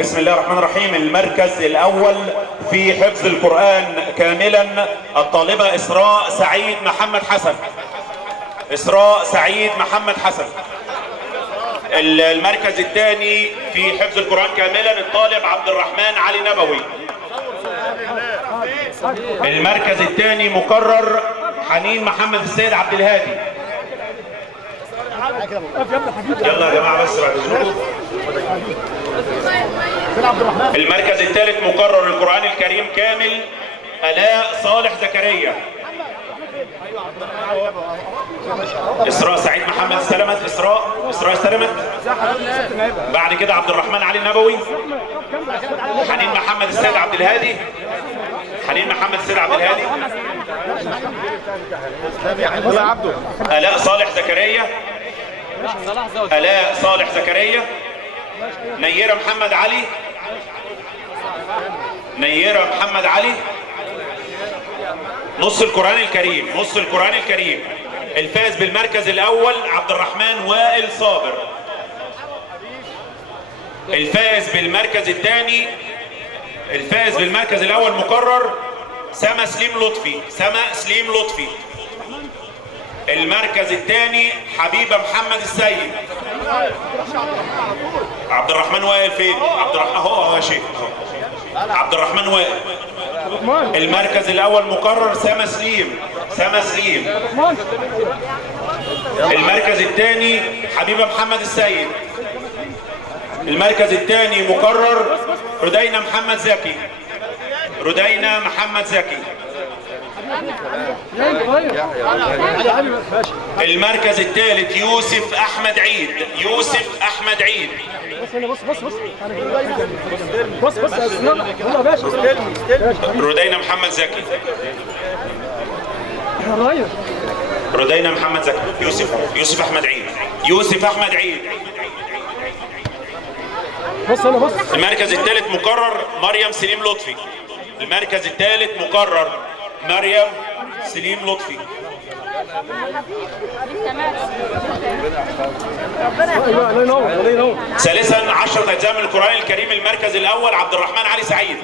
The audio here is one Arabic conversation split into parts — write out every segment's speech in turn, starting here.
بسم الله الرحمن الرحيم. المركز الأول في حفظ القرآن كاملا الطالبة إسراء سعيد محمد حسن. إسراء سعيد محمد حسن. المركز الثاني في حفظ القرآن كاملا الطالب عبد الرحمن علي نبوي. المركز الثاني مقرر حنين محمد السيد عبد الهادي. يلا يا جماعة بس بعد اذنكم. المركز الثالث مقرر القرآن الكريم كامل آلاء صالح زكريا. إسراء سعيد محمد استلمت. إسراء استلمت. بعد كده عبد الرحمن علي النبوي، حنين محمد السيد عبد الهادي، حنين محمد السيد عبد الهادي، آلاء صالح زكريا، آلاء صالح زكريا، نيرة محمد علي، نيرة محمد علي. نص القرآن الكريم، نص القرآن الكريم. الفائز بالمركز الأول عبد الرحمن وائل صابر. الفائز بالمركز الثاني، الفائز بالمركز الأول مقرر سما سليم لطفي، سما سليم لطفي. المركز الثاني حبيبة محمد السيد. عبد الرحمن وائل فين؟ عبد الرحمن اهو يا شيخ. عبد الرحمن وائل. المركز الاول مقرر سما سليم، سما سليم. المركز الثاني حبيبة محمد السيد. المركز الثاني مقرر ردينا محمد زكي، ردينا محمد زكي. المركز الثالث يوسف احمد عيد، يوسف احمد عيد. ردينا محمد زكي، ردينا محمد زكي. يوسف احمد عيد، يوسف احمد عيد. المركز الثالث مقرر مريم سليم لطفي. المركز الثالث مقرر مريم سليم لطفي. ثالثا 10 أجزاء من القرآن الكريم. المركز الأول عبد الرحمن علي سعيد،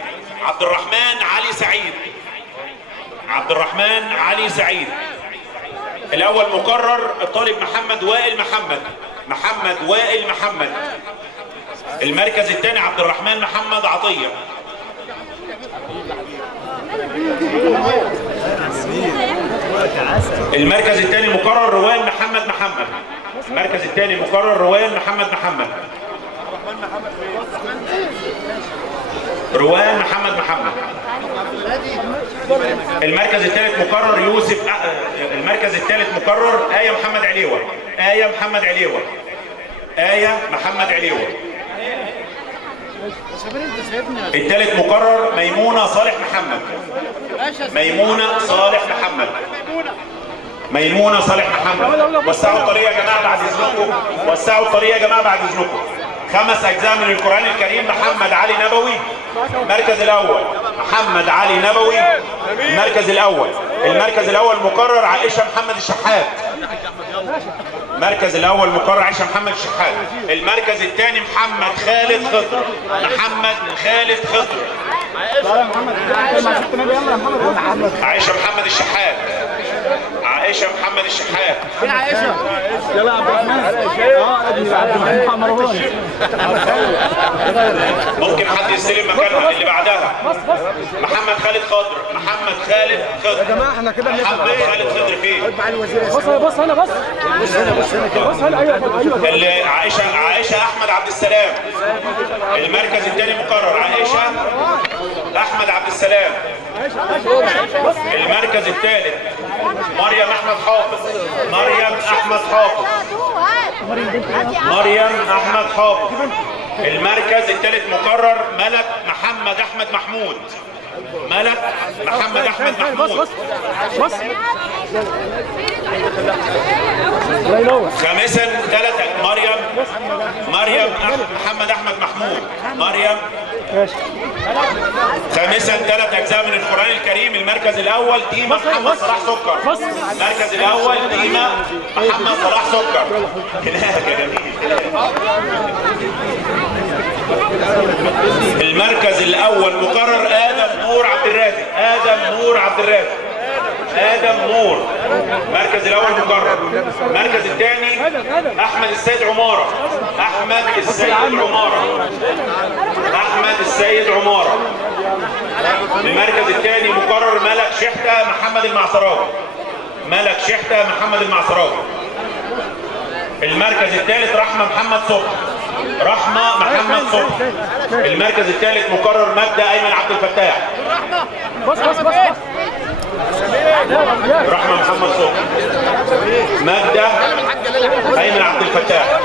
عبد الرحمن علي سعيد، عبد الرحمن علي سعيد. الأول مقرر الطالب محمد وائل محمد، محمد وائل محمد. المركز الثاني عبد الرحمن محمد عطية. المركز الثاني مقرر روان محمد محمد. المركز الثاني مقرر روان محمد محمد، روان محمد محمد. المركز الثالث مقرر يوسف المركز الثالث مقرر آية محمد عليوة، آية محمد عليوة، آية محمد عليوة. الثالث مقرر ميمونة صالح محمد، ميمونة صالح محمد، ميمونة صالح محمد. وسعوا الطريق يا جماعة بعد إذنكم، وسعوا الطريق يا جماعة بعد إذنكم. 5 أجزاء من القرآن الكريم. محمد علي نبوي المركز الأول، محمد علي نبوي المركز الأول. المركز الأول مقرر عائشة محمد الشحات. المركز الأول مقرر عائشة محمد الشحات. المركز الثاني محمد خالد خضر، محمد خالد خضر. عائشة محمد الشحات، عائشة محمد الشحات. فين عائشة؟ يلا يا عبد الرحمن. ممكن حد يستلم مكانها اللي بعدها. محمد خالد خضر، محمد خالد خضر. يا جماعة احنا كده محمد خالد خضر فين؟ بص هنا بص هنا ايوه. عائشة احمد عبد السلام. المركز الثاني مقرر عائشة احمد عبد السلام. المركز الثالث مريم احمد حافظ، مريم احمد حافظ، مريم احمد حافظ. المركز الثالث مقرر ملك محمد احمد محمود، ملك محمد احمد محمود. خامسا مريم محمد احمد محمود، مريم. خامسا 3 أجزاء من القرآن الكريم. المركز الأول ديما محمد صلاح سكر، المركز الأول ديما محمد صلاح سكر. جميل. المركز الاول مقرر ادم نور عبد الرازق. ادم نور عبد الرازق. ادم نور المركز الاول مقرر. المركز الثاني احمد السيد عماره. احمد السيد عماره. احمد السيد عماره. المركز الثاني مقرر ملك شحته محمد المعصراوي. ملك شحته محمد المعصراوي. المركز الثالث رحمه محمد صبحي. رحمه محمد صبحي. المركز الثالث مقرر مجدة ايمن عبد الفتاح. بص رحمه محمد صبحي. مجدة ايمن عبد الفتاح.